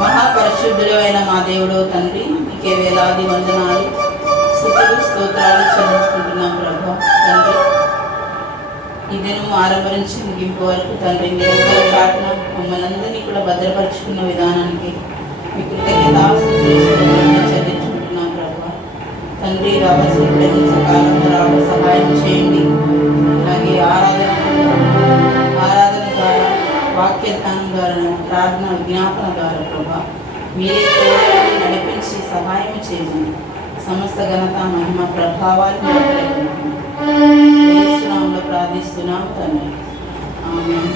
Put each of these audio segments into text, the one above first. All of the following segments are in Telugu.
మహాపరిశుద్ధుడు అయిన మా దేవుడు తండ్రి, నీకే వేలాది వందనాలు, స్తుతులు, స్తోత్రాలు చెల్లించుకుంటున్నాం ప్రభా. తండ్రి, ఈ దినం ఆరంభం నుంచి ముగింపు వరకు తండ్రి నిరంతర చాటున మమ్మల్ని అందరినీ కూడా భద్రపరుచుకున్న విధానానికి మీ కృతజ్ఞతాస్తుతులు చెల్లించుకుంటున్నాం ప్రభా. తండ్రి, రావాల్సిన సకాలంలో రావడం సహాయం చేయండి. అలాగే ఆరాధన ద్వారా, వాక్యధ్యానం ద్వారా, ప్రార్థన విజ్ఞాపన ద్వారా ప్రభా మీరే నడిపించి సహాయం చేయండి. సమస్త ఘనత మహిమ ప్రభావాలు ప్రార్థిస్తున్నాం తండ్రి. ఆమేన్.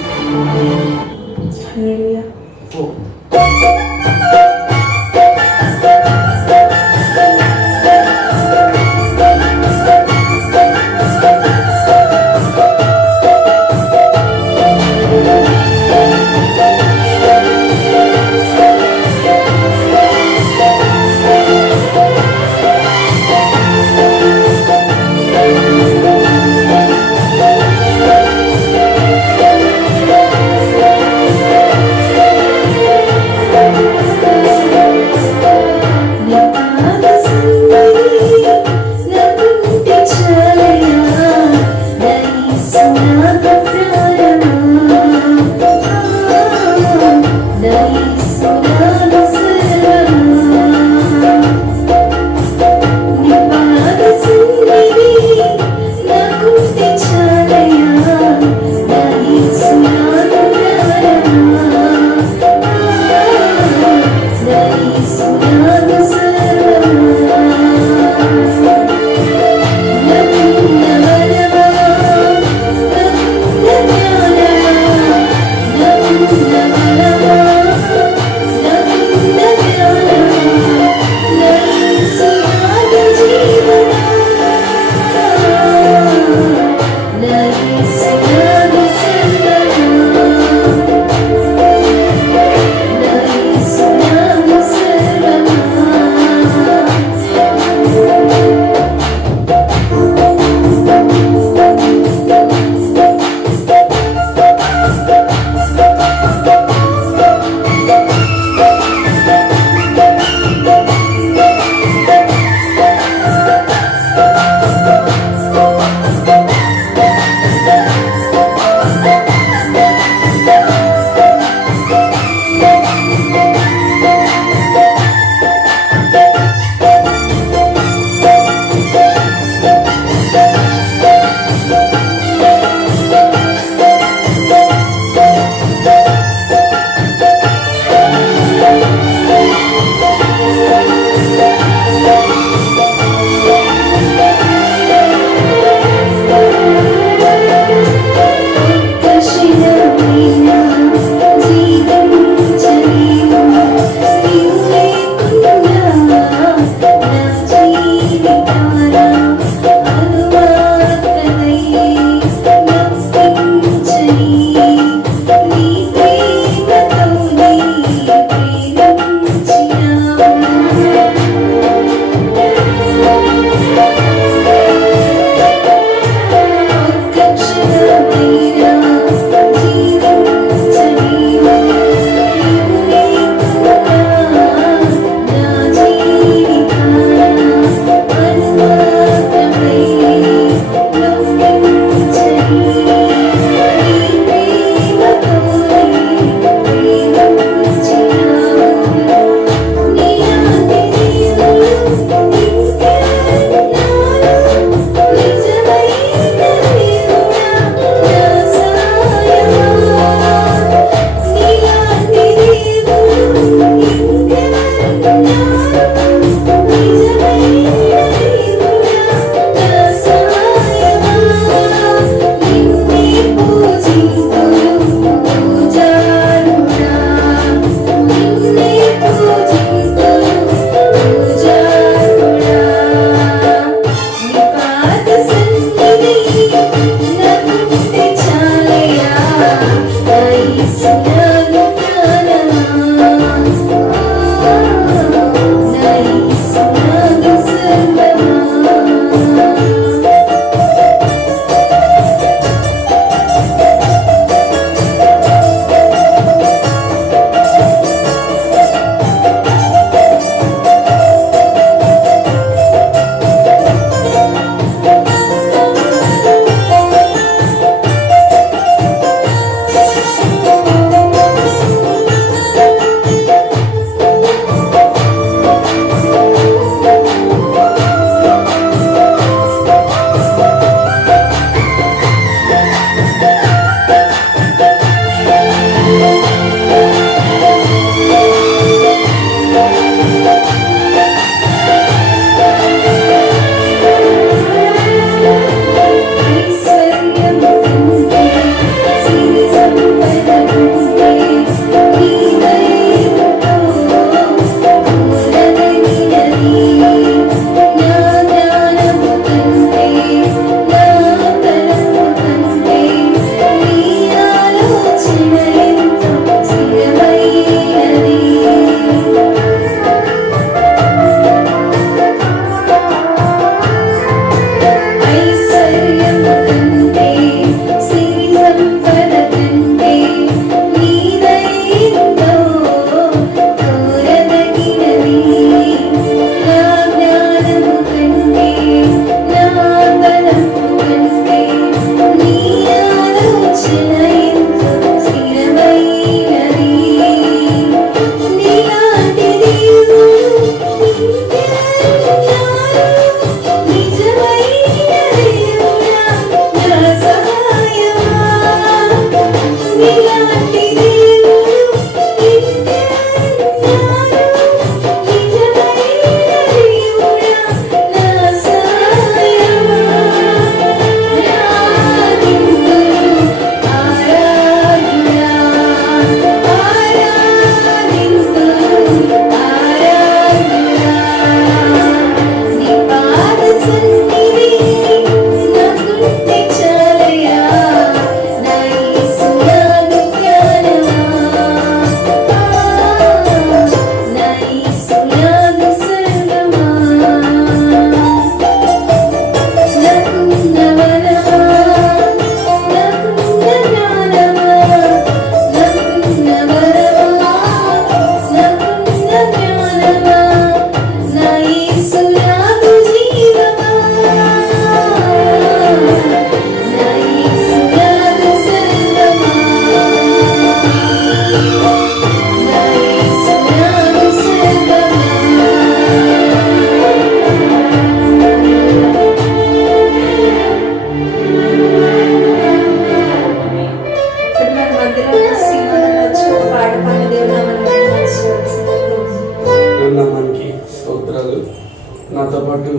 పాటు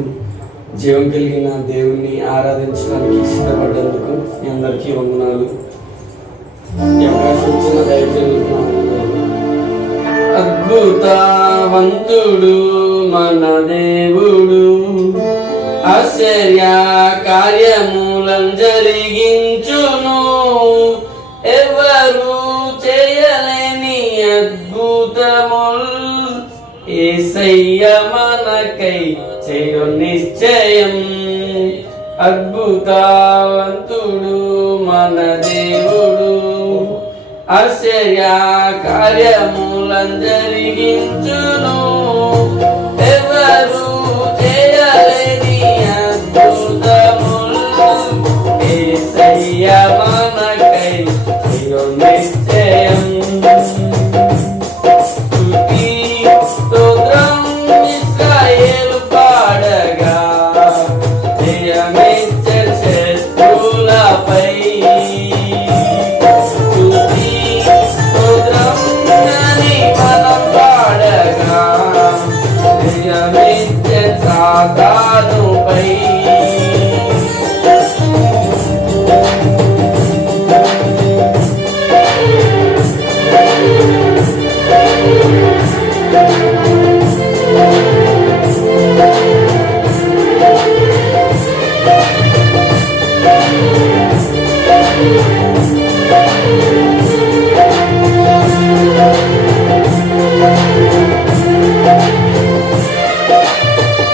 జీవం కలిగిన దేవుణ్ణి ఆరాధించడానికి ఇష్టపడ్డందుకు మీ అందరికీ వందనాలు. అవకాశం ఇచ్చిన దైవజనులకు అద్భుతవంతుడు మన దేవుడు, ఆశ్చర్య కార్యములను జరిగించును, ఎవరు చేయలేని అద్భుతముల్ యేసయ్య మనకై చేయు నిశ్చయం. అద్భుతవంతుడు మన దేవుడు, ఆశ్చర్య కార్యములను జరిగించును, ఎవరు చేయలేని అద్భుతముల్ యేసయ్య మనకై చేయు నిశ్చయం. స్తుతి స్తోత్రం ఇశ్రాయేలు పాడగా, జయమిచ్చే శత్రువులపై. స్తుతి స్తోత్రం అని మనం పాడగా, జయమిచ్చే సాతానుపై.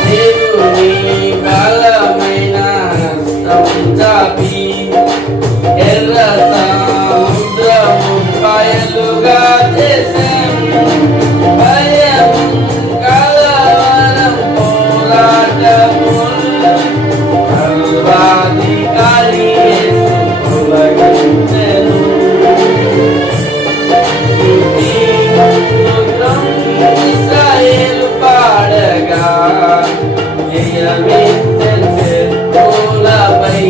దేవుని బలమైన హస్తం చాపి ఎర్ర సముద్రము పాయలుగా చేసెను. భయం కలవరం పోరాటముల్ సర్వాధికారి యేసు తొలగించెను. స్తుతి స్తోత్రం ఇశ్రాయేలు పాడగా, జయమిచ్చే శత్రువులపై.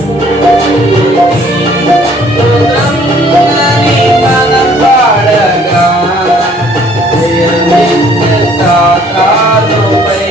స్తుతి స్తోత్రం అని మనం పాడగా, జయమిచ్చే సాతానుపై.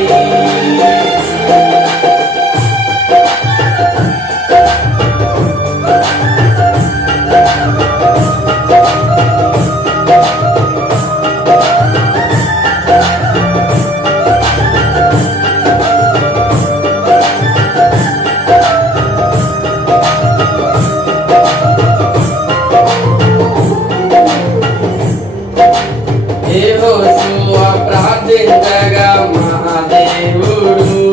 యెహోషువ ప్రార్థించగా మహాదేవుడు,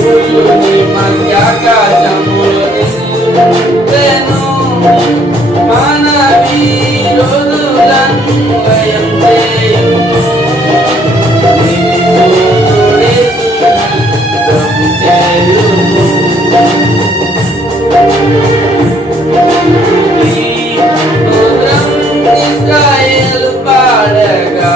సూర్యుని మధ్యాకాశములో నిలిపెను. మన విరోధులను భయం చేయును, నీతిసూర్యుడేసు యుద్ధం చేయును. ఇశ్రాయేలు పాడగా,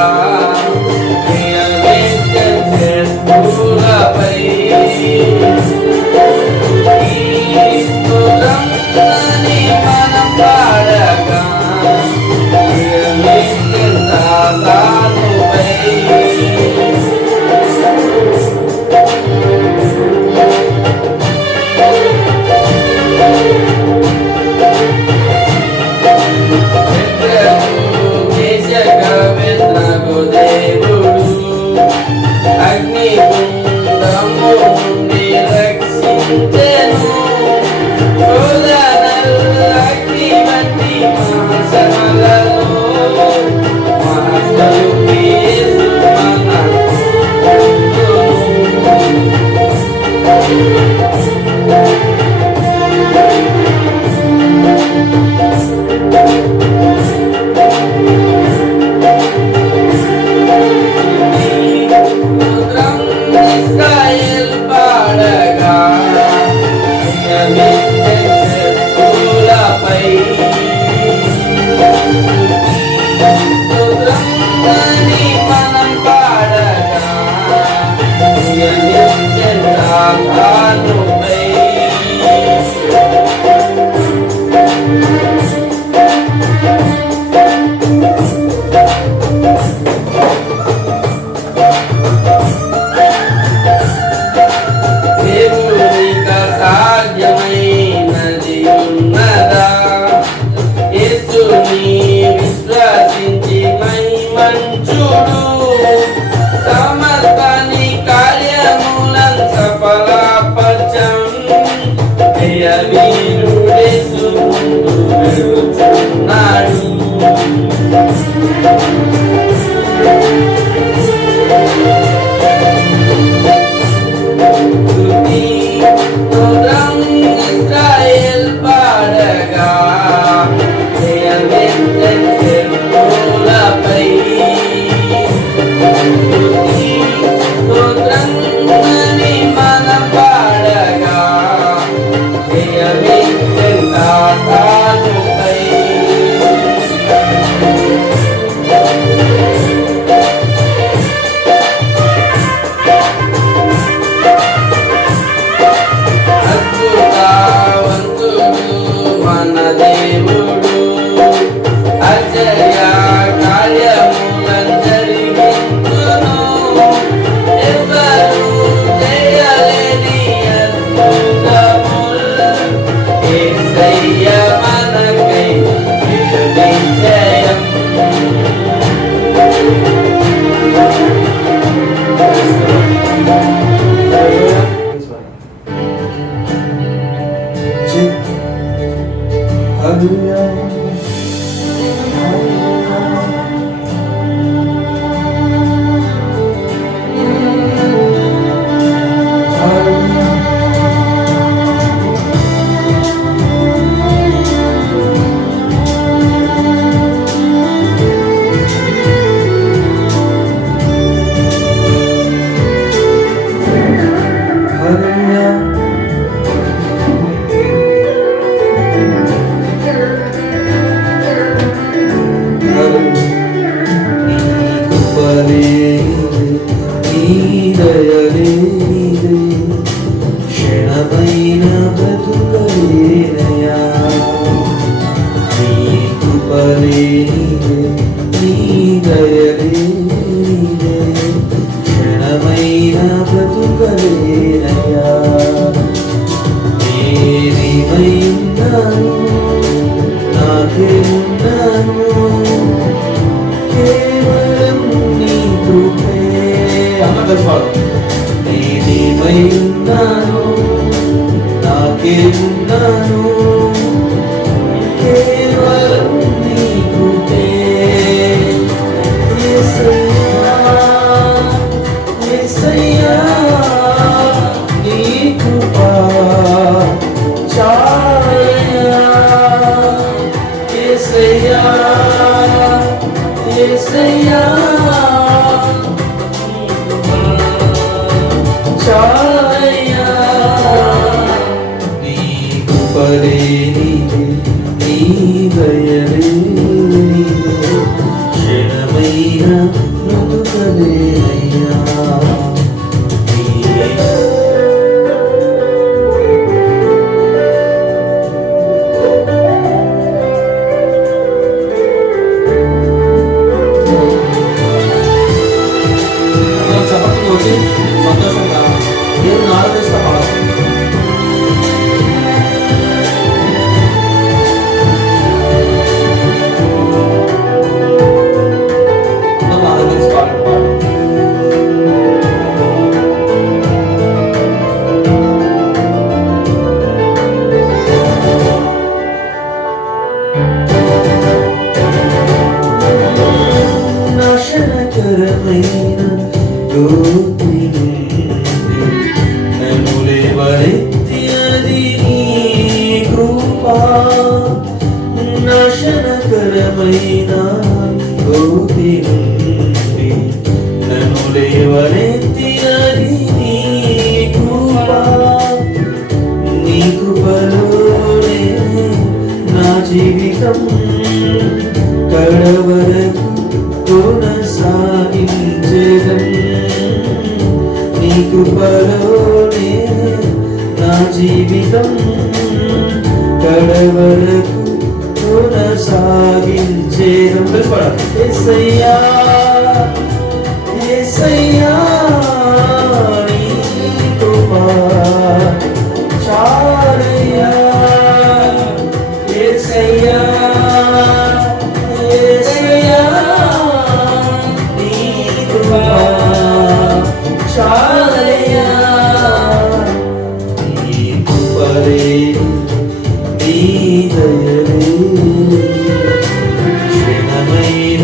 క్షణమైన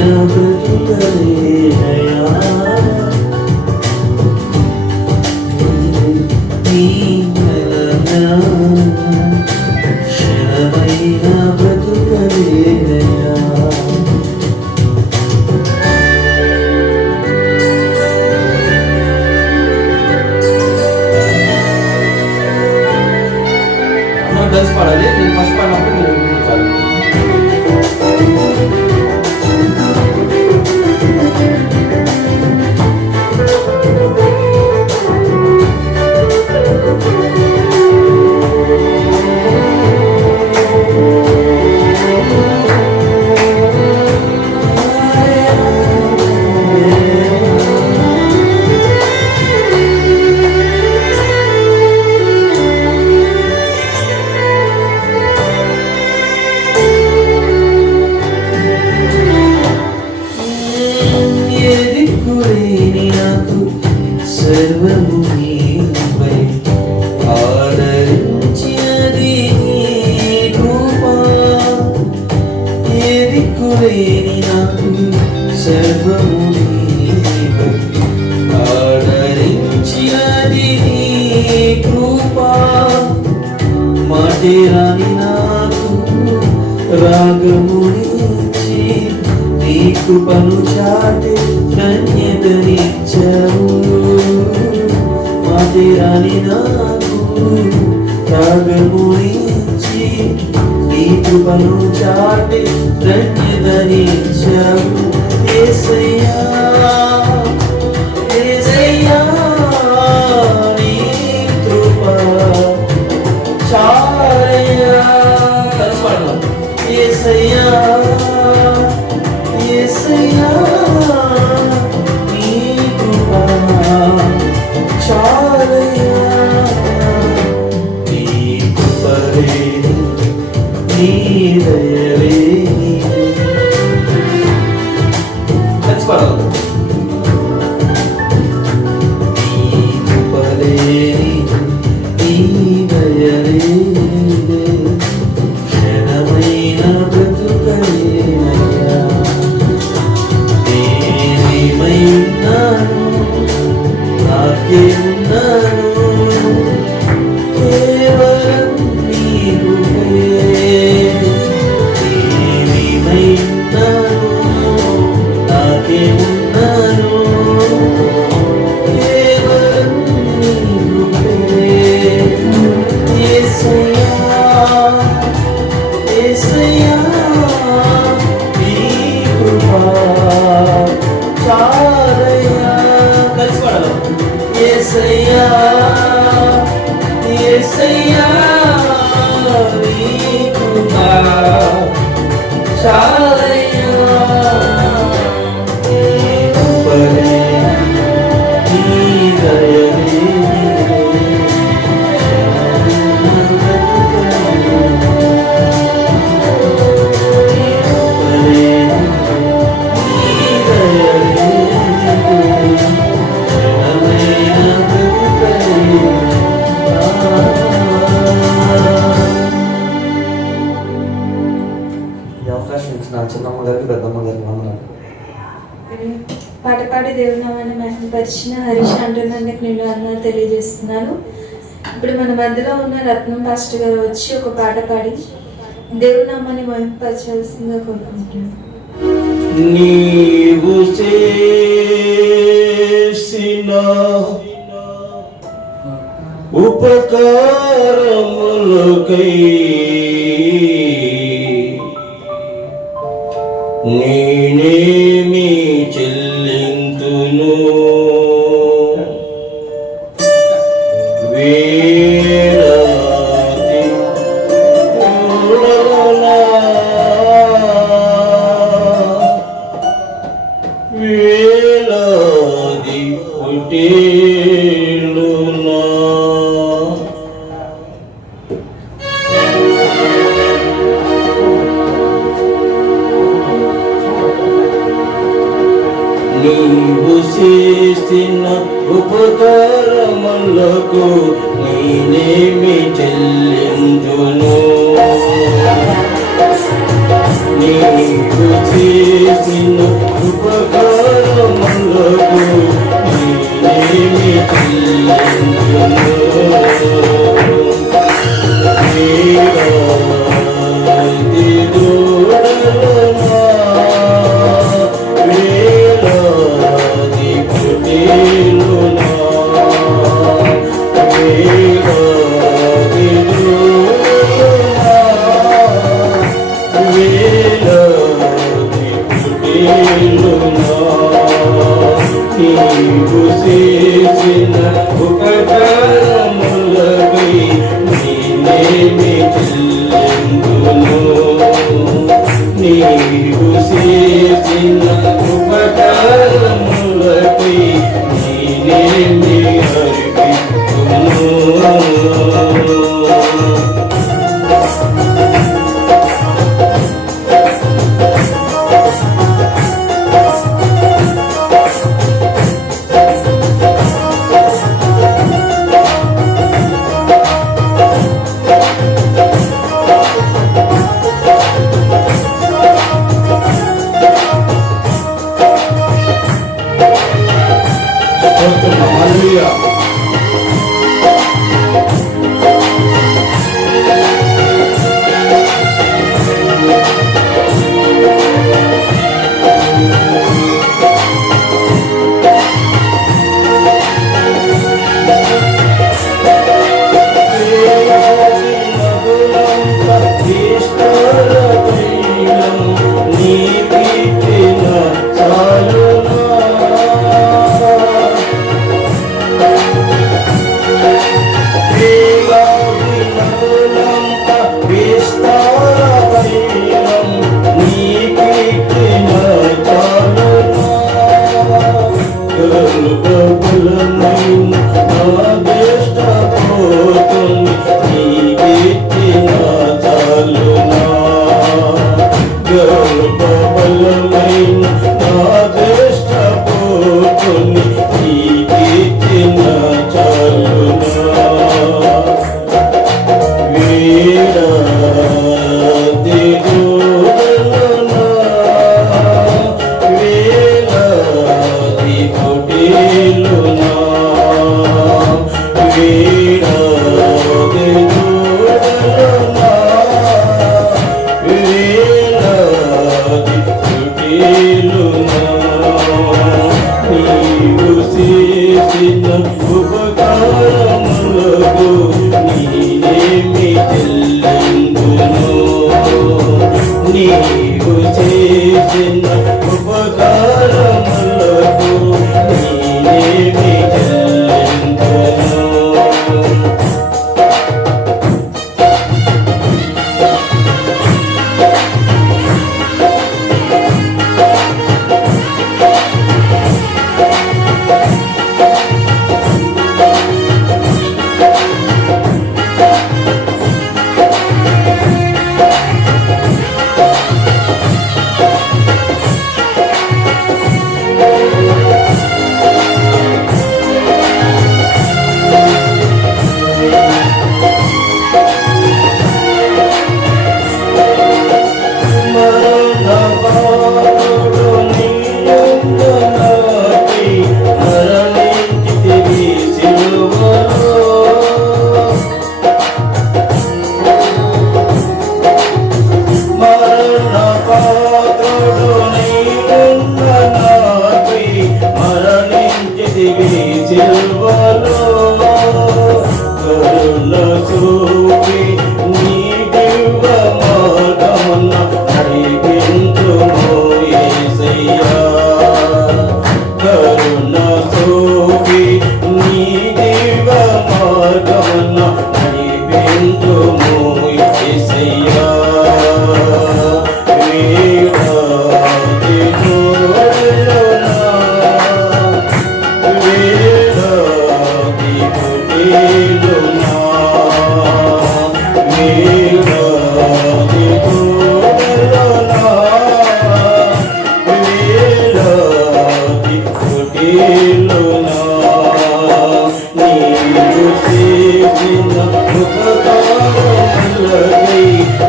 బ్రతుకలేనయా నీ వలన క్షణమైన బ్రతుకలేనయా కలిసి పాడాలి. నేను ఫస్ట్ పాడినప్పుడు మీరు ముందు పాడాలి. సర్వము నీవై ఆదరించినది నీ కృపా ఏది కులేని నాకు సర్వము నీవై ఆదరించినది నీ కృపా మాటేరాని నాకు రాగమునిచ్చి నీ కృపను చాటి ధన్యతనిచ్చావు మాటేరాని నాకు రాగమునిచ్చి నీ కృపను చాటి ధన్యతనిచ్చావు యేసయ్యా యేసయ్యా నీ కృప చాలయ్యా కలిసి పాడదాం. యేసయ్యా యేసయ్యా నీ కృప చాలయ్యా నీ కృపలేని నీ దయలేని కలిసి పాడదాం. నీ కృపలేని నీ దయలేని క్షణమైన బ్రతుకలేనయ్యా నేనేమై ఉన్నాను నాకే ఉన్నాను కేవలం నీ కృపే నేనేమై ఉన్నాను నాకే ఉన్నాను కేవలం నీ కృపే యేసయ్యా యేసయ్యా నీ కృప చాలయ్యా కలిసి పాడదాం. యేసయ్యా యేసయ్యా నీ కృప చాలయ్యా నీ కృపలే నీ దయలే ఈ అవకాశం ఇచ్చిన చిన్నమ్మ గారికి పెద్దమ్మ గారికి వందనాలు. పాట పాడి దేవుని నామాన్ని మహిమపరిచిన హరీష్ అంటున్నందుకు నేను వందనాలు తెలియజేస్తున్నాను. ఇప్పుడు మన మధ్యలో ఉన్న రత్నం పాస్టర్ గారు వచ్చి ఒక పాట పాడి దేవుని నామాన్ని మహిమపరచాల్సిందిగా కోరుకుంటున్నాను. నీవు చేసిన ఉపకారములకై నేనేమి చెల్లింతును వేలాది పూలలా వేలాది పుటేలునా నీవు చేసిన ఉపకారములకు నేనేమి చెల్లిందును నీవు చేసిన ఉపకారములకు నేనేమి చెల్లింతును వేలాది దూడలునా వేలాది పొట్టేలునా వేలాది దూడలునా వేలాది పొట్టేలునా నీవు చేసిన ఉపకారములకై నేనేమి చెల్లింతును నీవు చేసిన ఉపకారములకై నేనేమి అర్పితును హల్లెలూయా. ఉపకారములకు నేనేమి చెల్లింతును నీవు చేసిన ఉపకారములకు నేనేమి చెల్లింతును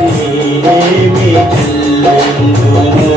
నీవేమి చెల్లిందును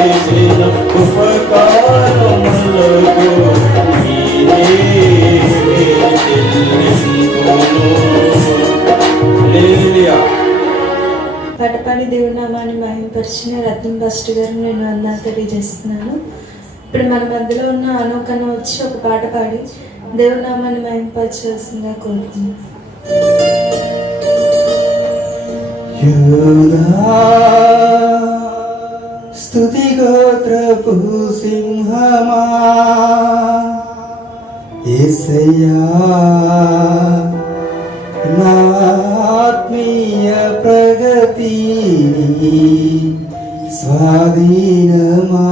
చేసిన ఉపకారములకు నీవే చెల్లింపును. హల్లెలూయా. పాటపాడి దేవుడి నామాన్ని మహిమపరిచిన రత్నం పాస్టర్ గారు నేను వందనాలు తెలియజేస్తున్నాను. ఇప్పుడు మన మధ్యలో ఉన్న అనూకన్న వచ్చి ఒక పాట పాడి దేవుడి నామాన్ని మహిమపరచాల్సిందిగా కోరుతున్నాను. స్తుతి గోత్రపు సింహమా యేసయ్యా నా ఆత్మీయ ప్రగతి స్వాధీనమా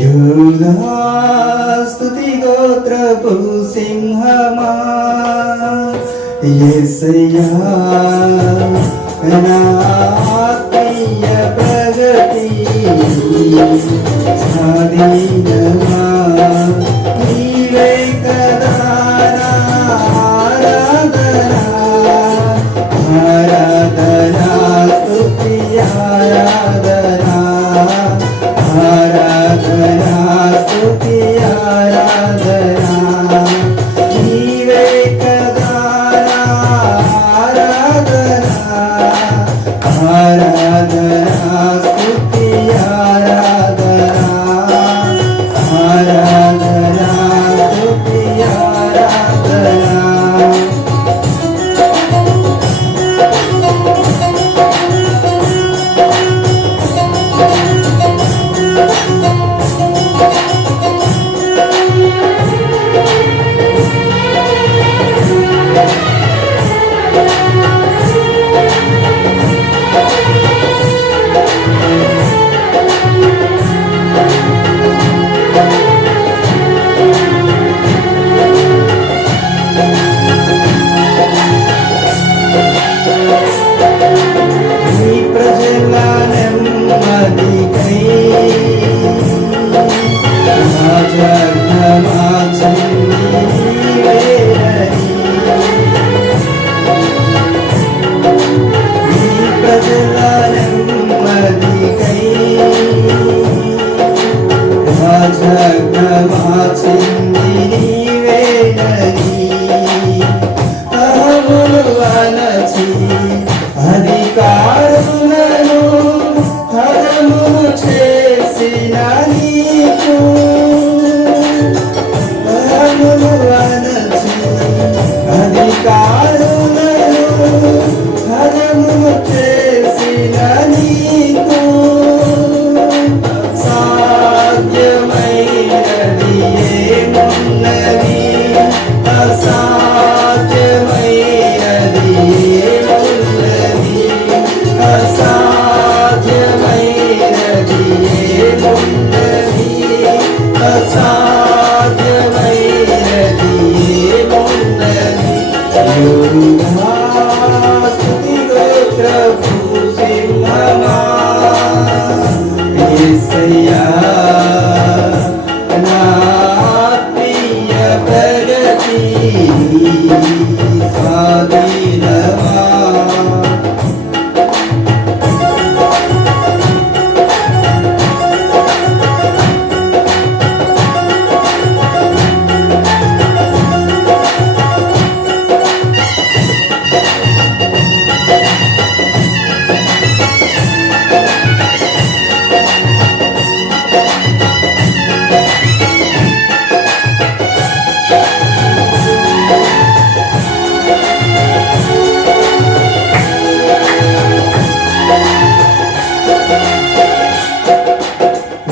యూదా స్తుతి గోత్రపు సింహమా యేసయ్యా నా ఆత్మీయ ప్రగతి స్వాధీనమా నీవే కదా నా ఆరాధనా ఆరాధనా స్తుతి ఆరాధనా ఆరాధనా స్తుతి ఆరాధనా నీవే కదా నా ఆరాధనా ఆరాధనా స్తుతి ఆరాధనా ఆరాధనా స్తుతి ఆరాధనా. నీ ప్రజల నెమ్మదికై రాజర్ధమాచండి నీవేనని. నీ ప్రజల నెమ్మదికై రాజర్ధమాచండి నీవేనని. అహములు అనచి అధికారులను హరములు చేసిన నీకు హరములు అనచి అధికారులను హరములు చేసిన నీకు సాధ్యమైనది ఏమున్నది అసాధ్యమైనది ఏమున్నది అసాధ్యమైనది ఏమున్నది అసాధ్యమైనది ఏమున్నది. యూదా స్తుతి గోత్రపు సింహమా యేసయ్యా నా ఆత్మీయ ప్రగతి స్వాధీనమా.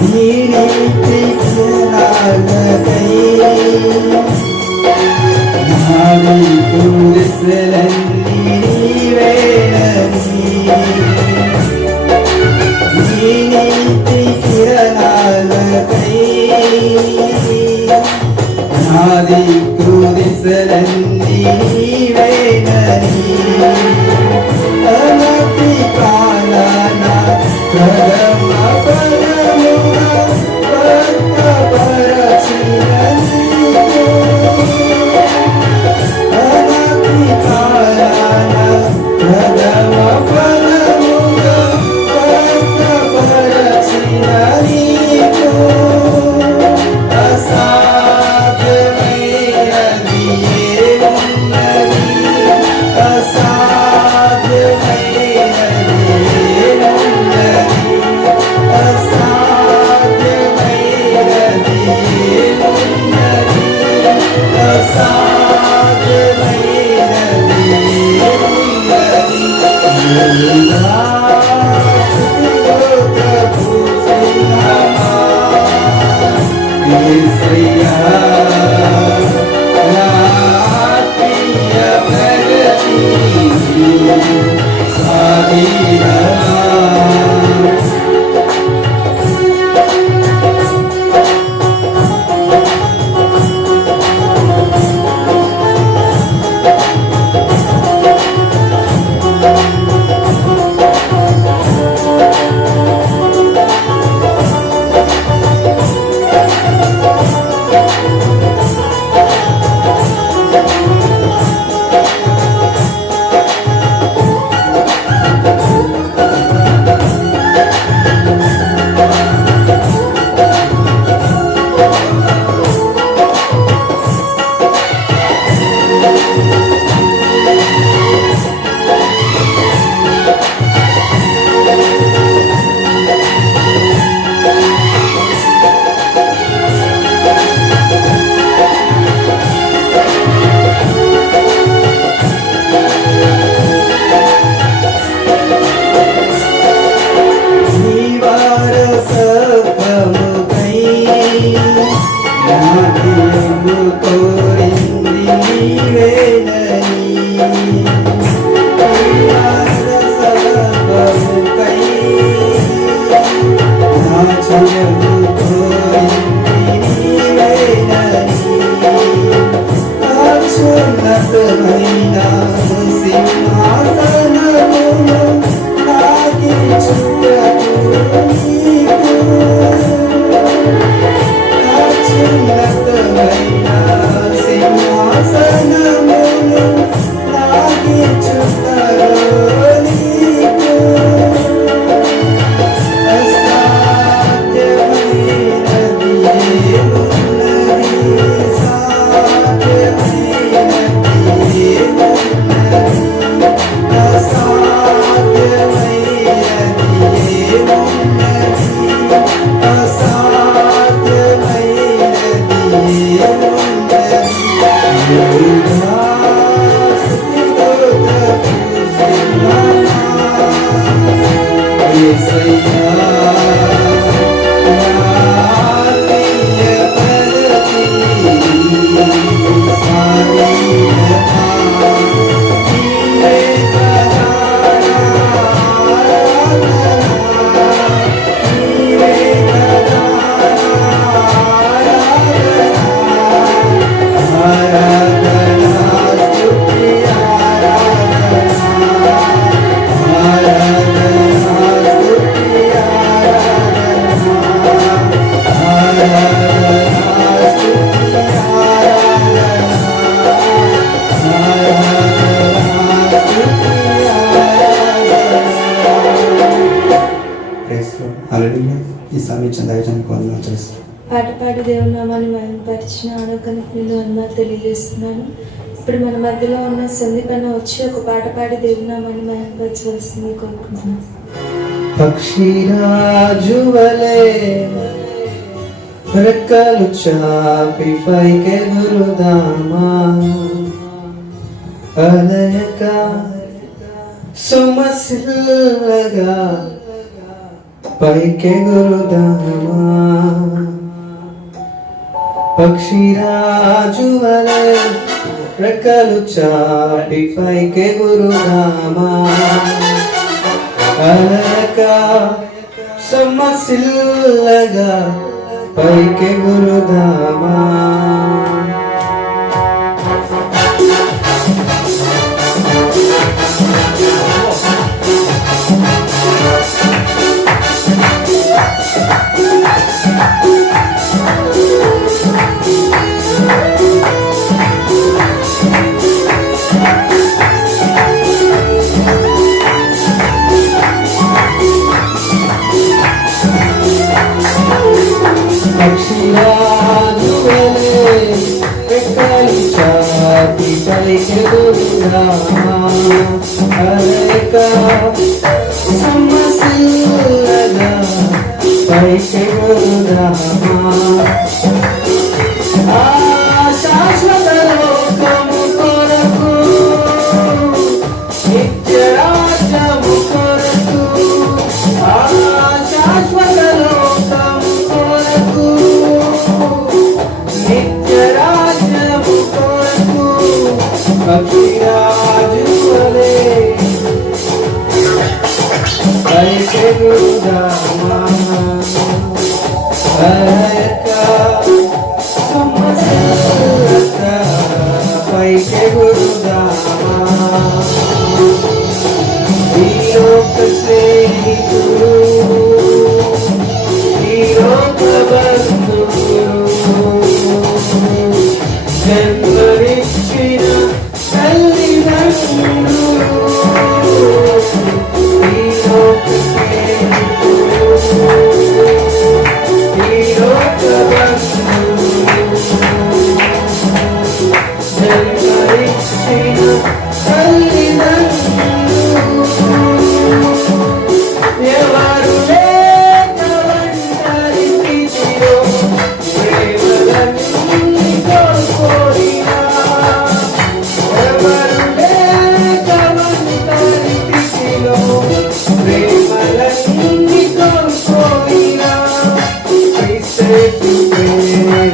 నీ నీతి క్షణాలకై నావి కురిసెలన్నీ నీవేనని. నీ నీతి కిరణాలకై నాది కురిసెలన్నీ నీవేనని. అనతి కాలాన ప్రథమ పదముగా భక్తపరచిన నీకు అనతి కాలాన ప్రథమ పదముగా భక్తపరచిన యేసయ్యా నా ఆత్మీయ ప్రగతి సాగిరా ఈ సమీక్ష దైవజనానికి వందనాలు చేస్తాను. పాట పాడి దేవుని నామాన్ని మహిమపరిచిన ఆరోగ్యానికి నేను వందనాలు తెలియజేస్తున్నాను. ఇప్పుడు మన మధ్యలో ఉన్న సందీపన వచ్చి ఒక పాట పాడి దేవుని నామాన్ని మహిమపరచవలసింది కోరుకుంటున్నాను. పక్షిరాజు వలె రెక్కలు చాపి పైకెగురుదామా, అలయక సొమ్మసిల్లగా పైకెగురుదామా. పక్షిరాజు వలె రెక్కలు చాపి పైకెగురుదామా, అలయక సొమ్మసిల్లగా పైకెగురుదామా. పక్షిరాజు వలె రెక్కలు చాపి పైకెగురుదామా, అలయక సొమ్మసిల్లగా పైకెగురుదామా. ఆ శాశ్వత లోకము కొరకు, నిత్యరాజ్యము కొరకు, ఆ శాశ్వత లోకము కొరకు, గురుదామా అలయక సమస్యలక పైకి గురుదామా ఈ లోక స్నేహితుడు ఈ లోక బంధువులు జన్మనిచ్చిన తల్లిదండ్రులు ఈ లోక స్నేహితులు ఈ లోక బంధువులు జన్మనిచ్చిన తల్లిదండ్రులు ఎవరు లేక ఒంటరి స్థితిలో ప్రేమలన్నీ కోల్పోయినా ఎవరు లేక ఒంటరి స్థితిలో ప్రేమలన్నీ కోల్పోయినా క్రీస్తు ప్రేమలో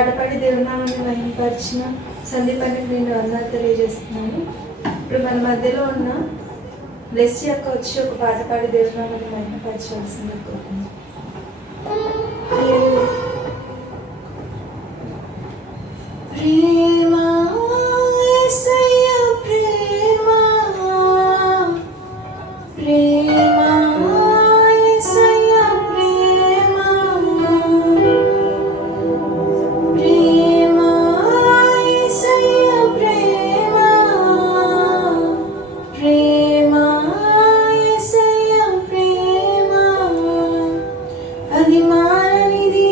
పాటపాడి దేవునామాన్ని మహిమపరిచిన సందీపానికి నేను వందనాలు తెలియజేస్తున్నాను. ఇప్పుడు మన మధ్యలో ఉన్న బ్లెస్ యొక్క వచ్చి ఒక పాట పాడి దేవునామాన్ని మహిమపరచవలసింది కోరుతున్నాను. ప్రేమ యేసయ్య ప్రేమ ప్రేమ యేసయ్య ప్రేమ ప్రేమ యేసయ్య ప్రేమ ప్రేమ యేసయ్య ప్రేమ అది మారనిది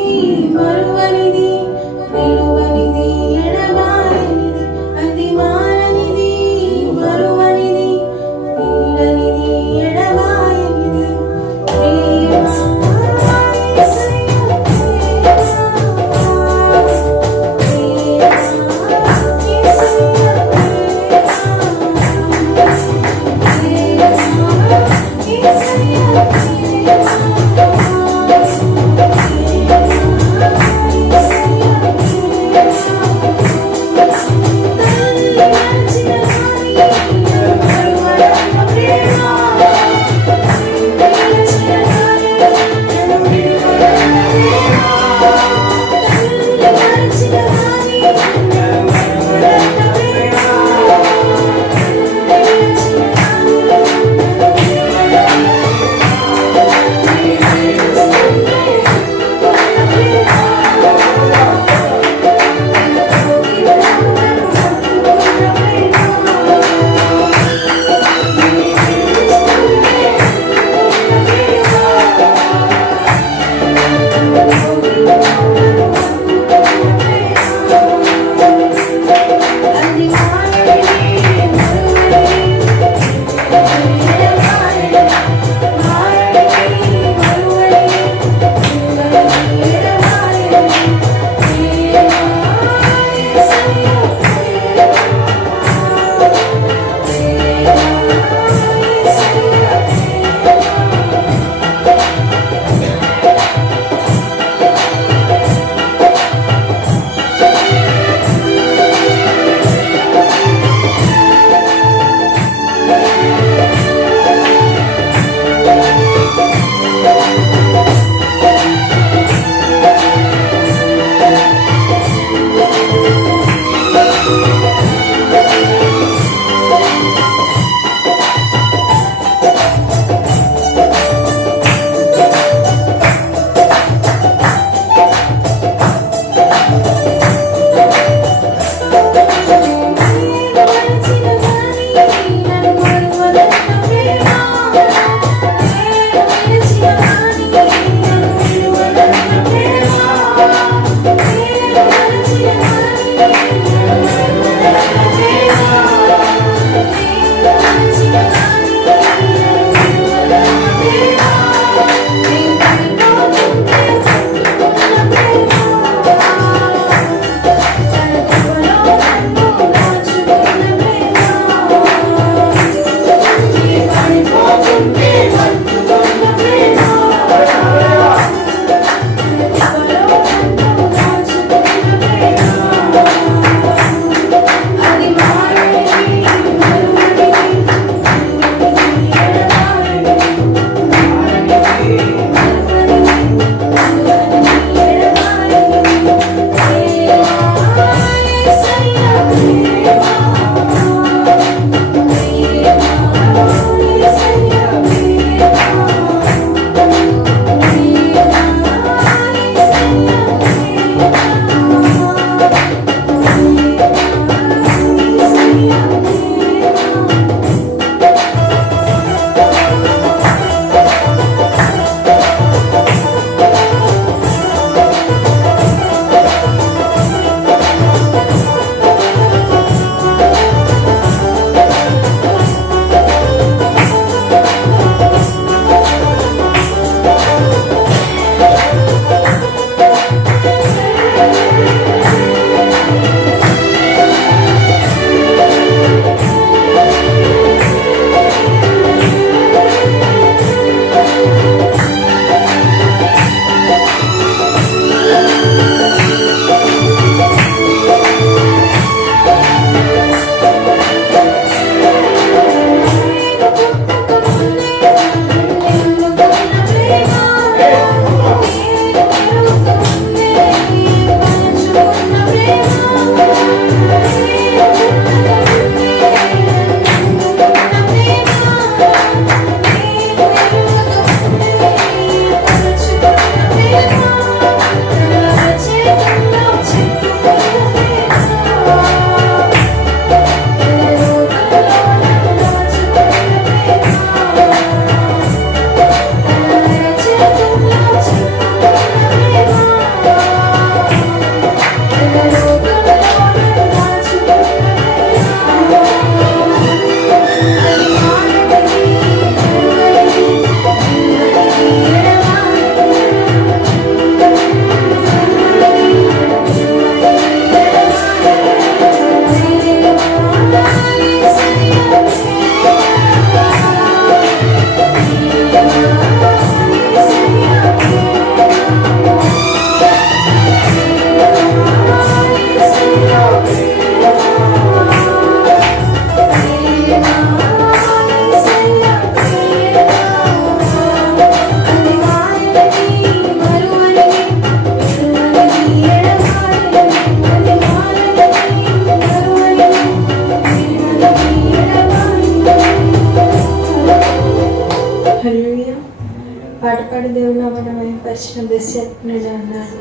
పాటపాడి దేవుని నామమున పరిశుద్ధ దశరథునిగా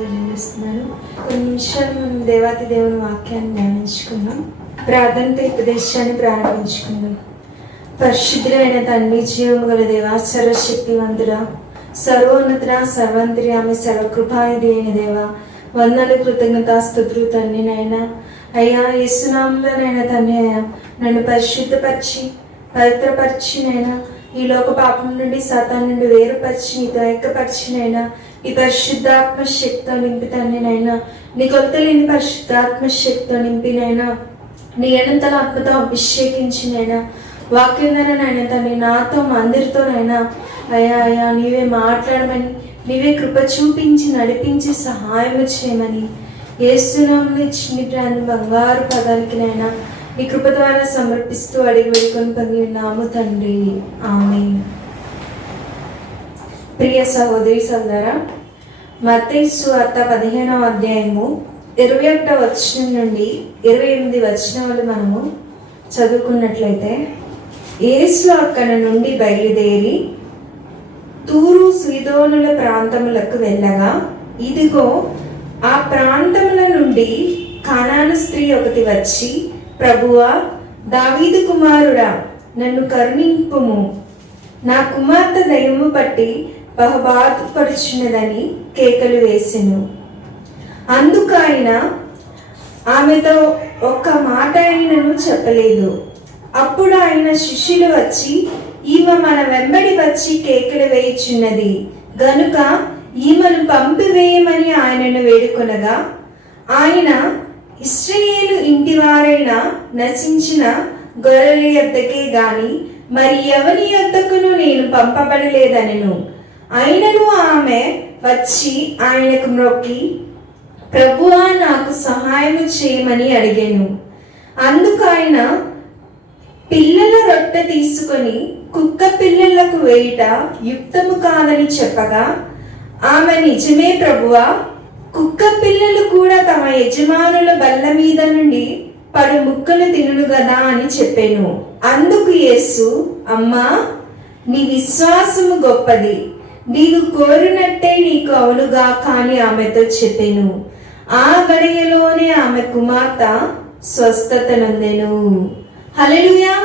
నిర్ణయిస్తున్నాను. కొన్ని నిమిషాలు మనం దేవాతి దేవుని వాక్యాన్ని ధ్యానించుకుందాం. ప్రార్థనతో ఉపదేశాన్ని ప్రారంభించుకుందాం. పరిశుద్ధులైన తండ్రి, జీవము గల దేవ, సర్వశక్తివంతుడ, సర్వోన్నతుడ, సర్వంతర్యామి, సర్వకృపానిధి అయిన దేవ, వందల కృతజ్ఞతాస్తుతులు తండ్రి. నాయనా అయ్యా, యేసునామములో నైనా తండ్రి, అయ్యా నన్ను పరిశుద్ధపరిచి పవిత్రపరిచినైనా, ఈ లోక పాపం నుండి సాతాను నుండి వేరుపరిచి నీతో ఐక్యపరిచినైనా, ఈ పరిశుద్ధాత్మ శక్తితో నింపితేనైనా, నీ కొలతలేని పరిశుద్ధాత్మ శక్తితో నింపినైనా, నీ అనంతల ఆత్మతో అభిషేకించినైనా, వాక్యం ద్వారా నైనా తండ్రి నాతో మా అందరితోనైనా అయ్యా అయ్యా నీవే మాట్లాడమని, నీవే కృప చూపించి నడిపించి సహాయం చేయమని యేసునామములో చిన్ని ప్రాణి బంగారు పదాలకినైనా నీ కృప ద్వారా సమర్పిస్తూ అడిగి వేడుకొని పొంది ఉన్నాము తండ్రి, ఆమేన్. ప్రియ సహోదరి సోదరా, మత్తయి సువార్త 15వ అధ్యాయము 21వ వచనం నుండి 28 వచనాలు మనము చదువుకున్నట్లయితే, యేసు అక్కడ నుండి బయలుదేరి తూరు సీదోనుల ప్రాంతములకు వెళ్ళగా, ఇదిగో ఆ ప్రాంతముల నుండి కానాను స్త్రీ ఒకటి వచ్చి, ప్రభువా, దావీదు కుమారుడా, నన్ను కరుణింపుము, నా కుమార్తె దయ్యము పట్టి బహుబాధపడుచున్నదని కేకలు వేసెను. అందుకు ఆయన ఆమెతో ఒక్క మాట అయినను చెప్పలేదు. అప్పుడు ఆయన శిష్యులు వచ్చి, ఈమె మన వెంబడి వచ్చి కేకలు వేయుచున్నది గనుక ఈమెను పంపివేయమని ఆయనను వేడుకొనగా, ఆయన ఇశ్రాయేలు ఇంటివారైన నశించిన గొర్రెల యొద్దకే గాని మరి ఎవరి యొద్దకును నేను పంపబడలేదనెను. అయినను ఆమె వచ్చి ఆయనకు మ్రొక్కి, ప్రభువా, నాకు సహాయము చేయమని అడిగాను. అందుకు ఆయన పిల్లల రొట్టె తీసుకొని కుక్క పిల్లలకు వేయుట యుక్తము కాదని చెప్పగా, ఆమె నిజమే ప్రభువా, కుక్క పిల్లలు కూడా తమ యజమానుల బల్ల మీద నుండి పడు ముక్కలు తినును గదా అని చెప్పాను. అందుకు యేసు, అమ్మా, నీ విశ్వాసము గొప్పది, నీవు కోరినట్టే నీకు అవునుగా కాని ఆమెతో చెప్పాను. ఆ గడియలోనే ఆమె కుమార్తె స్వస్థత నొందెను. హల్లెలూయా.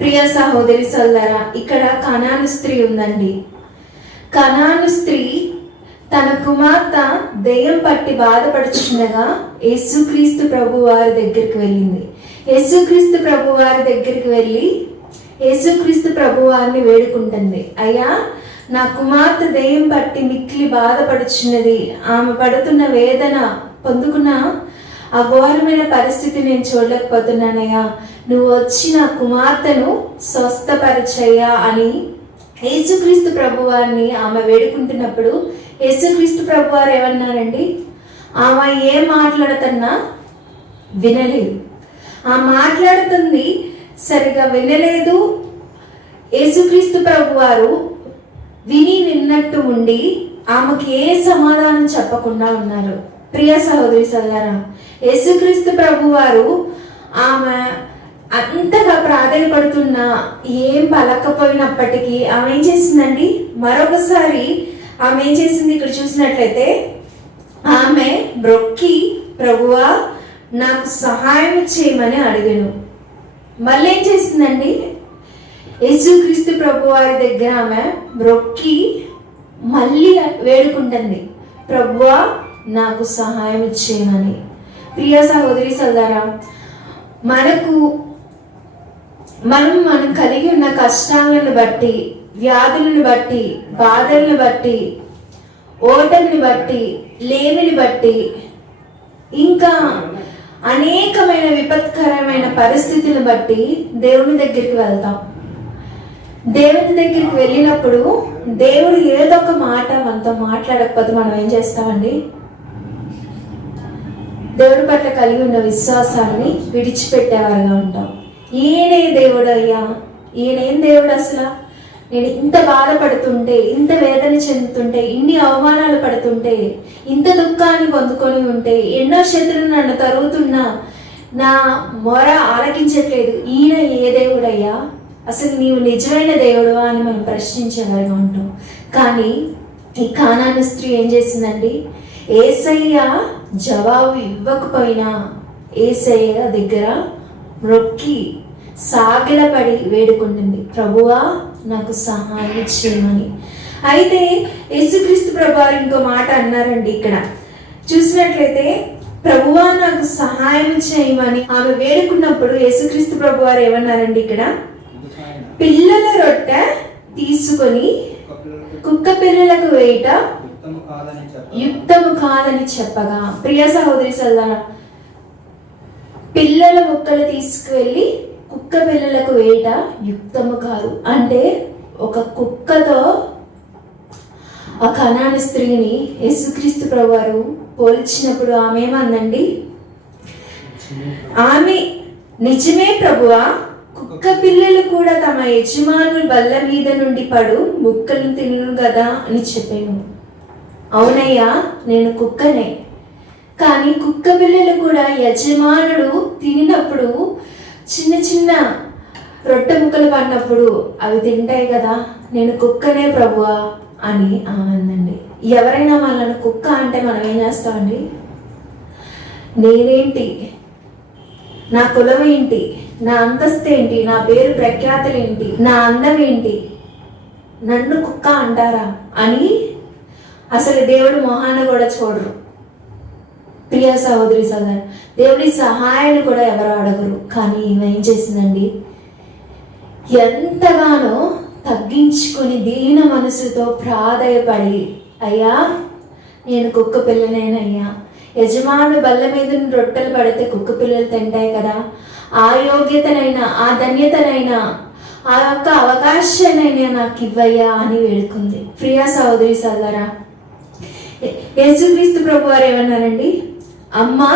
ప్రియ సహోదరి సోదరా, ఇక్కడ కనాను స్త్రీ ఉందండి. కనాను స్త్రీ తన కుమార్తె దెయ్యం పట్టి బాధపడుచుండగా యేసుక్రీస్తు ప్రభు వారి దగ్గరికి వెళ్ళింది. యేసుక్రీస్తు ప్రభు వారి దగ్గరికి వెళ్ళి యేసుక్రీస్తు ప్రభు వారిని వేడుకుంటుంది. అయ్యా, నా కుమార్తె దెయ్యం పట్టి మిక్కిలి బాధపడుచున్నది, ఆమె పడుతున్న వేదన, పొందుకున్న అఘోరమైన పరిస్థితి నేను చూడలేకపోతున్నానయ్యా, నువ్వు వచ్చి నా కుమార్తెను స్వస్థపరచయ్యా అని యేసుక్రీస్తు ప్రభు వారిని ఆమె వేడుకుంటున్నప్పుడు యేసుక్రీస్తు ప్రభు వారు ఏమన్నారండి? ఆమె ఏం మాట్లాడుతున్నా వినలేదు. ఆ మాట్లాడుతుంది సరిగా వినలేదు. యేసుక్రీస్తు ప్రభు వారు విన్నట్టు ఉండి ఆమెకి ఏ సమాధానం చెప్పకుండా ఉన్నారు. ప్రియ సహోదరి సోదరా, యేసుక్రీస్తు ప్రభు వారు ఆమె అంతగా ప్రాధాన్యపడుతున్నా ఏం పలకపోయినప్పటికీ ఆమె ఏం చేసిందండి? మరొకసారి ఆమె ఏం చేసింది? ఇక్కడ చూసినట్లయితే ఆమె బ్రొక్కి, ప్రభువా, నాకు సహాయం చేయమని అడిగాను. మళ్ళీ ఏం చేసిందండి? యేసుక్రీస్తు ప్రభు వారి దగ్గర ఆమె బ్రొక్కి మళ్ళీ వేడుకుంటుంది, ప్రభువా, నాకు సహాయం చేయమని. ప్రియ సహోదరి సోదరా, మనం కలిగి ఉన్న కష్టాలను బట్టి, వ్యాధులను బట్టి, బాధలను బట్టి, ఓటమిని బట్టి, లేమిని బట్టి, ఇంకా అనేకమైన విపత్కరమైన పరిస్థితులను బట్టి దేవుని దగ్గరికి వెళ్తాం. దేవుని దగ్గరికి వెళ్ళినప్పుడు దేవుడు ఏదో ఒక మాట మనతో మాట్లాడకపోతే మనం ఏం చేస్తామండి? దేవుడి పట్ల కలిగి ఉన్న విశ్వాసాన్ని విడిచిపెట్టేవారుగా ఉంటాం. ఈయనే దేవుడు అయ్యా, ఈయనేం దేవుడు అసలు? నేను ఇంత బాధపడుతుంటే, ఇంత వేదన చెందుతుంటే, ఇన్ని అవమానాలు పడుతుంటే, ఇంత దుఃఖాన్ని పొందుకొని ఉంటే, ఎన్నో శత్రువులు నన్ను తరుగుతున్నా నా మొర ఆలకించట్లేదు, ఈయన ఏ దేవుడయ్యా? అసలు నీవు నిజమైన దేవుడువా అని మనం ప్రశ్నించేవారుగా ఉంటాం. కానీ ఈ కానాను స్త్రీ ఏం చేసిందండి? యేసయ్య జవాబు ఇవ్వకపోయినా యేసయ్య దగ్గర మొక్కి సాగిలపడి వేడుకుంటుంది, ప్రభువా నాకు సహాయం చేయమని. అయితే యేసుక్రీస్తు ప్రభువారు ఇంకో మాట అన్నారండి. ఇక్కడ చూసినట్లయితే ప్రభువా నాకు సహాయం చేయమని ఆమె వేడుకున్నప్పుడు యేసుక్రీస్తు ప్రభువారు ఏమన్నారండి? ఇక్కడ పిల్లల రొట్టె తీసుకొని కుక్క పిల్లలకు వేయట యుక్తము కాదని చెప్పగా, ప్రియ సహోదరి సల్లారా, పిల్లల ముక్కలు తీసుకువెళ్ళి కుక్క పిల్లలకు వేయట యుక్తము కాదు అంటే, ఒక కుక్కతో ఆ కనాను స్త్రీని యేసుక్రీస్తు ప్రభువారు పోల్చినప్పుడు ఆమె ఏమందండి? ఆమె నిజమే ప్రభువా, కుక్క పిల్లలు కూడా తమ యజమానుల బల్ల మీద నుండి పడు ముక్కలు తిను కదా అని చెప్పాను. అవునయ్యా, నేను కుక్కనే, కానీ కుక్క పిల్లలు కూడా యజమానుడు తినినప్పుడు చిన్న చిన్న రొట్టె ముక్కలు పడినప్పుడు అవి తింటాయి కదా, నేను కుక్కనే ప్రభువా అని ఆనందండి. ఎవరైనా మనల్ని కుక్క అంటే మనం ఏం చేస్తామండి? నేనేంటి, నా కులం ఏంటి, నా అంతస్తు ఏంటి, నా పేరు ప్రఖ్యాతులు ఏంటి, నా అందం ఏంటి, నన్ను కుక్క అంటారా అని అసలు దేవుడు మొహాన కూడా చూడరు. ప్రియ సహోదరి సోదరు, దేవుడి సహాయాన్ని కూడా ఎవరు అడగరు. కానీ ఈమె ఏం చేసిందండి? ఎంతగానో తగ్గించుకొని దీన మనసుతో ప్రాధేయపడి, అయ్యా నేను కుక్క పిల్లనేనయ్యా, యజమాను బల్ల మీద రొట్టెలు పడితే కుక్క పిల్లలు తింటాయి కదా, ఆ యోగ్యతనైనా ఆ ధన్యతనైనా ఆ యొక్క అవకాశానైనా నాకు ఇవ్వయ్యా అని వేడుకుంది. ప్రియా సహోదరి సోదరా, యేసుక్రీస్తు ప్రభు వారు ఏమన్నారండి? అమ్మా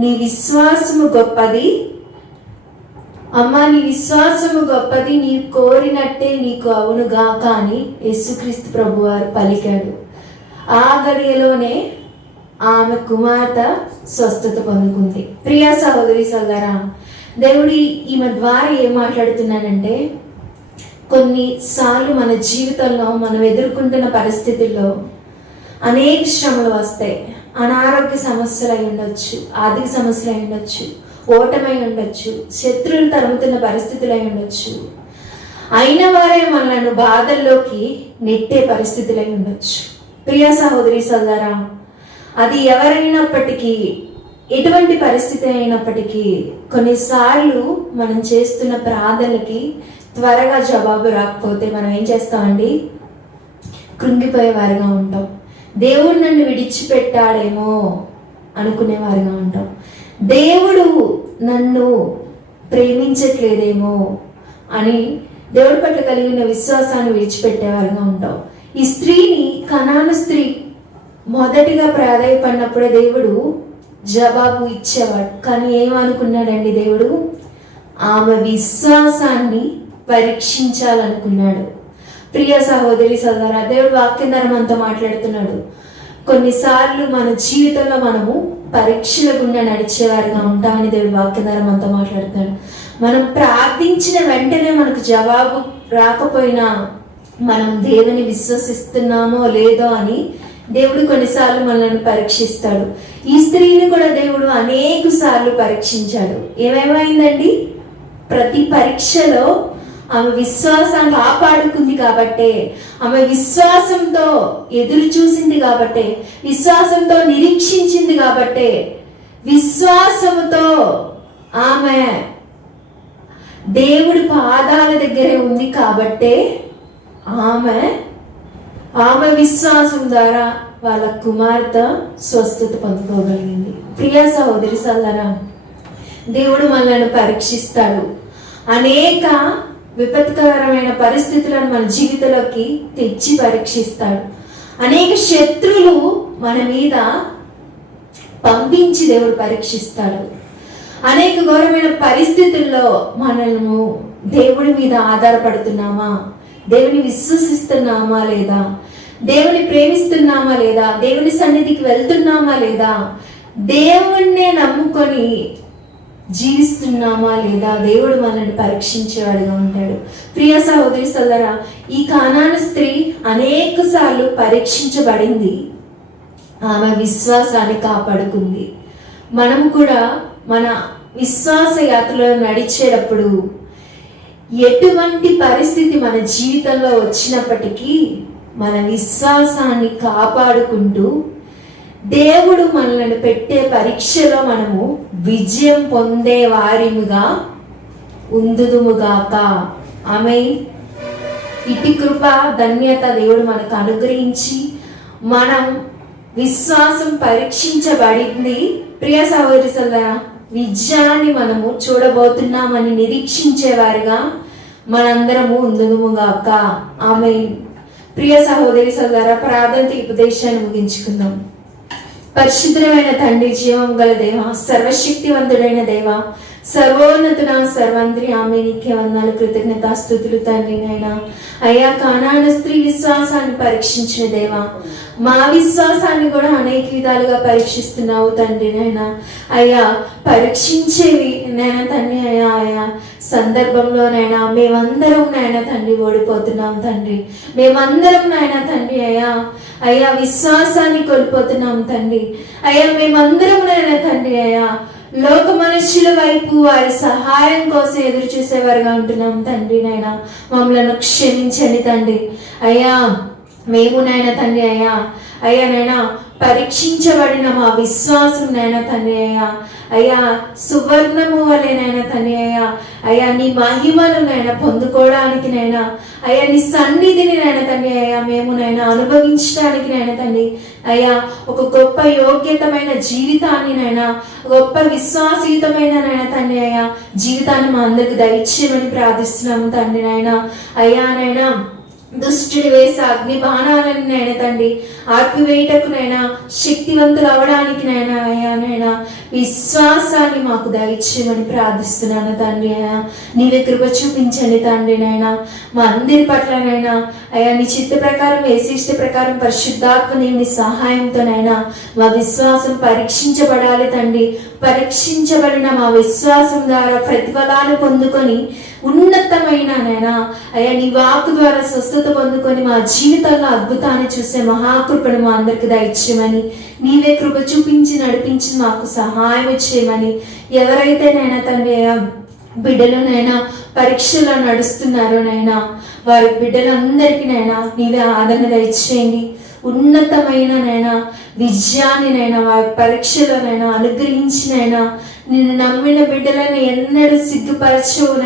నీ విశ్వాసము గొప్పది, అమ్మా నీ విశ్వాసము గొప్పది, నీ కోరినట్టే నీకు అవునుగా అని యేసుక్రీస్తు ప్రభు వారు పలికాడు. ఆ గడియలోనే ఆమె కుమార్తె స్వస్థత పొందుకుంది. ప్రియా సహోదరి సోదరా, దేవుడి ఈమె ద్వారా ఏం మాట్లాడుతున్నానంటే, కొన్నిసార్లు మన జీవితంలో మనం ఎదుర్కొంటున్న పరిస్థితుల్లో అనేక శ్రమలు వస్తాయి. అనారోగ్య సమస్యలు అయి ఉండొచ్చు, ఆర్థిక సమస్యలు అయి ఉండొచ్చు, ఓటమై ఉండొచ్చు, శత్రువులు తరుముతున్న పరిస్థితులు అయి ఉండొచ్చు, అయిన వారే మనల్ని బాధల్లోకి నెట్టే పరిస్థితులు అయి ఉండొచ్చు. ప్రియ సహోదరి సోదరా, అది ఎవరైనప్పటికీ, ఎటువంటి పరిస్థితి అయినప్పటికీ, కొన్నిసార్లు మనం చేస్తున్న ప్రార్థనలకి త్వరగా జవాబు రాకపోతే మనం ఏం చేస్తామండి? కృంగిపోయేవారుగా ఉంటాం. దేవుడు నన్ను విడిచిపెట్టాడేమో అనుకునేవారుగా ఉంటాం. దేవుడు నన్ను ప్రేమించట్లేదేమో అని దేవుడి పట్ల కలిగిన విశ్వాసాన్ని విడిచిపెట్టేవారుగా ఉంటాం. ఈ స్త్రీని, కనాను స్త్రీ మొదటిగా ప్రాధాయపడినప్పుడే దేవుడు జవాబు ఇచ్చేవాడు. కానీ ఏమనుకున్నాడండి దేవుడు? ఆమె విశ్వాసాన్ని పరీక్షించాలనుకున్నాడు. ప్రియ సహోదరి సోదరా, దేవుడు వాక్యం ద్వారా మనతో మాట్లాడుతున్నాడు. కొన్నిసార్లు మన జీవితంలో మనము పరీక్షల గుండా నడిచేవారుగా ఉంటామని దేవుడు వాక్యం ద్వారా మనతో మాట్లాడుతున్నాడు. మనం ప్రార్థించిన వెంటనే మనకు జవాబు రాకపోయినా మనం దేవుని విశ్వసిస్తున్నామో లేదో అని దేవుడు కొన్నిసార్లు మనల్ని పరీక్షిస్తాడు. ఈ స్త్రీని కూడా దేవుడు అనేక సార్లు పరీక్షించాడు. ఏమేమైందండి? ప్రతి పరీక్షలో ఆమె విశ్వాసాన్ని కాపాడుకుంది కాబట్టే, ఆమె విశ్వాసంతో ఎదురు చూసింది కాబట్టే, విశ్వాసంతో నిరీక్షించింది కాబట్టే, విశ్వాసంతో ఆమె దేవుడి పాదాల దగ్గరే ఉంది కాబట్టే ఆమె విశ్వాసం ద్వారా వాళ్ళ కుమార్తె స్వస్థత పొందుకోగలిగింది. ప్రియ సహోదరి సోదరా, దేవుడు మనల్ని పరీక్షిస్తాడు. అనేక విపత్కరమైన పరిస్థితులను మన జీవితంలోకి తెచ్చి పరీక్షిస్తాడు. అనేక శత్రువులు మన మీద పంపించి దేవుడు పరీక్షిస్తాడు. అనేక ఘోరమైన పరిస్థితుల్లో మనము దేవుడి మీద ఆధారపడుతున్నామా, దేవుని విశ్వసిస్తున్నామా లేదా, దేవుని ప్రేమిస్తున్నామా లేదా, దేవుని సన్నిధికి వెళ్తున్నామా లేదా, దేవుణ్ణే నమ్ముకొని జీవిస్తున్నామా లేదా దేవుడు మనల్ని పరీక్షించేవాడుగా ఉంటాడు. ప్రియ సహోదరి సోదరా, ఈ కానాను స్త్రీ అనేక సార్లు పరీక్షించబడింది, ఆమె విశ్వాసాన్ని కాపాడుకుంది. మనం కూడా మన విశ్వాస యాత్రలో నడిచేటప్పుడు ఎటువంటి పరిస్థితి మన జీవితంలో వచ్చినప్పటికీ మన విశ్వాసాన్ని కాపాడుకుంటూ దేవుడు మనల్ని పెట్టే పరీక్షలో మనము విజయం పొందే వారిముగా ఉందుదుముగాక. ఆమె ఇటు కృప ధన్యత దేవుడు మనకు అనుగ్రహించి మనం విశ్వాసం పరీక్షించబడింది. ప్రియ సహోదరి సోదరా, విజయాన్ని మనము చూడబోతున్నామని నిరీక్షించేవారుగా మనందరము ఉందుదుముగాక. ఆమె ప్రియ సహోదరి సోదరా, ప్రార్థన ఉపదేశాన్ని ముగించుకుందాం. పరిశుద్ధమైన తండ్రి, జీవం గల దేవ, సర్వశక్తివంతుడైన దేవ, సర్వోన్నతున సర్వంత్రి ఆమె నీకే వందనాలు, కృతజ్ఞతాస్తుతులు తండ్రి. నైనా అయ్యా, కానాను స్త్రీ విశ్వాసాన్ని పరీక్షించిన దేవా, మా విశ్వాసాన్ని కూడా అనేక విధాలుగా పరీక్షిస్తున్నావు తండ్రి. నైనా అయ్యా, పరీక్షించేవి నైనా తండ్రి అయ్యా సందర్భంలోనైనా మేమందరం నాయన తండ్రి ఓడిపోతున్నాం తండ్రి. మేమందరం నాయన తండ్రి అయ్యా విశ్వాసాన్ని కోల్పోతున్నాం తండ్రి. అయ్యా మేమందరం నాయన తండ్రి లోక మనుషుల వైపు వారి సహాయం కోసం ఎదురు చూసేవారుగా ఉంటున్నాం తండ్రి. నాయన మమ్మల్ని క్షమించండి తండ్రి. అయ్యా మేము నాయన తండ్రి అయ్యా నాయన పరీక్షించబడిన మా విశ్వాసం నాయన తండ్రి అయ్యా సువర్ణము వలె నాయన తండ్రి అయ్యా నీ మహిమను నాయన పొందుకోవడానికి నాయన అయ్యా నీ సన్నిధిని నాయన తండ్రి మేము నాయన అనుభవించడానికి నాయన తండ్రి అయ్యా ఒక గొప్ప యోగ్యతమైన జీవితాన్ని నాయన గొప్ప విశ్వాసయుతమైన నాయన తండ్రి జీవితాన్ని మా అందరికి దయచేయమని ప్రార్థిస్తున్నాము తండ్రి. అయ్యా నాయన దుష్టుడు వేసే అగ్ని బాణాలను నాయన తండ్రి ఆర్పివేయటకు నైనా శక్తివంతులు అవడానికి నైనా విశ్వాసాన్ని మాకు దయచేయమని ప్రార్థిస్తున్నాను తండ్రి. నీవే కృప చూపించండి తండ్రి. మా అందరి పట్లనైనా అయ్యా నీ చిత్త ప్రకారం వేసిష్ట ప్రకారం పరిశుద్ధాత్మ నీ సహాయంతోనైనా మా విశ్వాసం పరీక్షించబడాలి తండ్రి. పరీక్షించబడిన మా విశ్వాసం ద్వారా ప్రతిఫలాన్ని పొందుకొని ఉన్నతమైన అయ్యా నీ వాక్కు ద్వారా స్వస్థత పొందుకొని మా జీవితంలో అద్భుతాన్ని చూసే మహాకృపను మా అందరికి దయచేయమని నీవే కృప చూపించి నడిపించి మాకు సహాయం చేయమని ఎవరైతే తండ్రి బిడ్డలు పరీక్షలో నడుస్తున్నారో వారి బిడ్డలందరికీ నీవే ఆదరణ దయచేయండి. ఉన్నతమైన విజయాన్ని వారి పరీక్షలో అనుగ్రహించి నిన్ను నమ్మిన బిడ్డలను ఎన్నడూ సిగ్గుపరచవు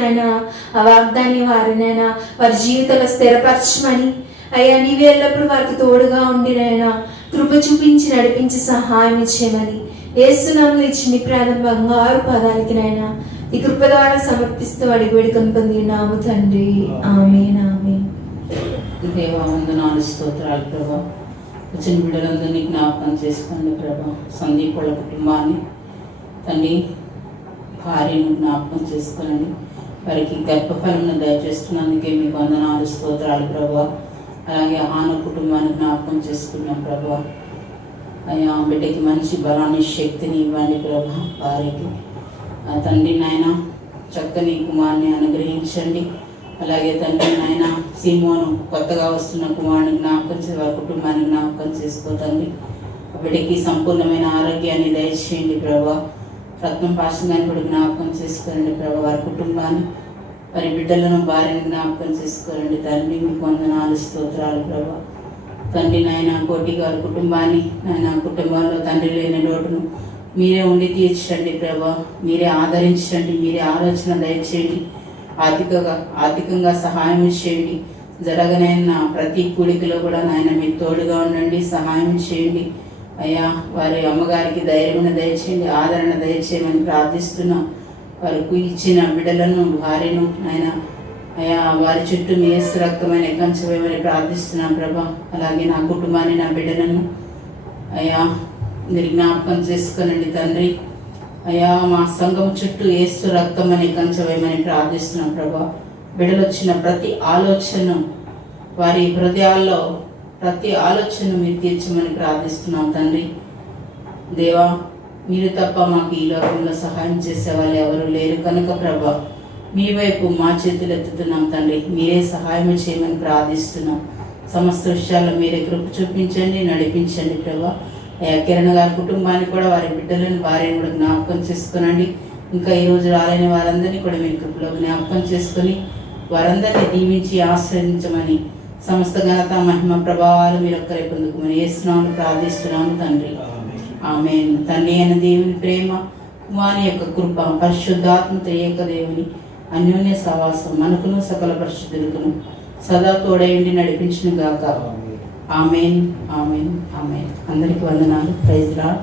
ఆ వాగ్దాన్ని వారి జీవితంలో స్థిరపరచమని అయ్యా నీవే ఎల్లప్పుడు వారికి తోడుగా ఉండి కృప చూపించి నడిపించి సహాయం చేయమని యేసునామములో ఇచ్చిన ప్రాణం బంగారు పదాలకి ఈ కృప ద్వారా సమర్పిస్తూ అడిగి వేడుకొని పొందినాము తండ్రి. ఆమేన్ ఆమేన్. దేవా వందనాలు స్తోత్రాలు ప్రభా. వచ్చిన బిడ్డలందరినీ జ్ఞాపకం చేసుకోండి ప్రభా. సందీప్ వాళ్ళ కుటుంబాన్ని తండ్రి భార్యను జ్ఞాపకం చేసుకోనండి. వారికి గర్భఫలంను దయచేస్తున్నందుకే మీకు వందనాలు స్తోత్రాలు ప్రభా. అలాగే ఆన కుటుంబాన్ని జ్ఞాపకం చేసుకున్నాం ప్రభా. అయ్యా బిడ్డకి మంచి బలాన్ని శక్తిని ఇవ్వండి ప్రభా. భార్యకి తండ్రి చక్కని కుమారుని అనుగ్రహించండి. అలాగే తండ్రి సీమోను కొత్తగా వస్తున్న కుమారుని జ్ఞాపకం వారి కుటుంబాన్ని జ్ఞాపకం చేసుకోతండి. బిడ్డకి సంపూర్ణమైన ఆరోగ్యాన్ని దయచేయండి ప్రభా. రత్నం పాషంగాన్ని కూడా జ్ఞాపకం చేసుకోరండి ప్రభా. వారి కుటుంబాన్ని వారి బిడ్డలను భార్యని జ్ఞాపకం చేసుకోరండి తండ్రి. మీకు వందనాలు స్తోత్రాలు ప్రభా. తండ్రి కోటి గారి కుటుంబాన్ని కుటుంబాల్లో తండ్రి లేని లోటును మీరే ఉండి తీర్చండి ప్రభా. మీరే ఆదరించండి. మీరే ఆలోచన దయచేయండి. ఆర్థికంగా సహాయం చేయండి. జరగనైనా ప్రతి కూడికలో కూడా మీరు తోడుగా ఉండండి, సహాయం చేయండి. అయ్యా వారి అమ్మగారికి ధైర్యం దయచేయండి, ఆదరణ దయచేయమని ప్రార్థిస్తున్నాం. వారికి ఇచ్చిన బిడ్డలను భార్యను అయ్యా వారి చుట్టూ మీ యేసు రక్తమైన కంచవేమని ప్రార్థిస్తున్నాం ప్రభా. అలాగే నా కుటుంబాన్ని నా బిడ్డలను అయ్యా మీరు జ్ఞాపకం చేసుకోనండి తండ్రి. అయ్యా మా సంఘం చుట్టూ యేసు రక్తం అనే కంచవేమని ప్రార్థిస్తున్నాం ప్రభా. బిడ్డలు వచ్చిన ప్రతి ఆలోచన వారి హృదయాల్లో ప్రతి ఆలోచన మీరు తీర్చమని ప్రార్థిస్తున్నాం తండ్రి. దేవా మీరు తప్ప మాకు ఈ లోకంలో సహాయం చేసేవాళ్ళు ఎవరు లేరు కనుక ప్రభా మీ వైపు మా చేతులు ఎత్తుతున్నాం తండ్రి. మీరే సహాయం చేయమని ప్రార్థిస్తున్నాం. సమస్త విషయాల్లో మీరే కృప చూపించండి, నడిపించండి ప్రభా. కిరణ్ గారి కుటుంబాన్ని కూడా, వారి బిడ్డలను, భార్యను కూడా జ్ఞాపకం చేసుకునండి. ఇంకా ఈరోజు రాలేని వారందరినీ కూడా మీ కృపలో జ్ఞాపకం చేసుకుని వారందరినీ దీవించి ఆశ్రయించమని, సమస్త ఘనత మహిమ ప్రభావాలు మీరు ఒక్కరే పొందుకోమని యేసునామములో ప్రార్థిస్తున్నాము తండ్రి. ఆమేన్. తండ్రి అయిన దేవుని ప్రేమ, కుమారుని యొక్క కృప, పరిశుద్ధాత్మతో ఏక దేవుని అన్యోన్య సహవాసం మనకును సకల పరిశుద్ధులకును సదా తోడయండి నడిపించును గాక. ఆమేన్. ఆమేన్. ఆమేన్. అందరికీ వందనాలు. Praise lord.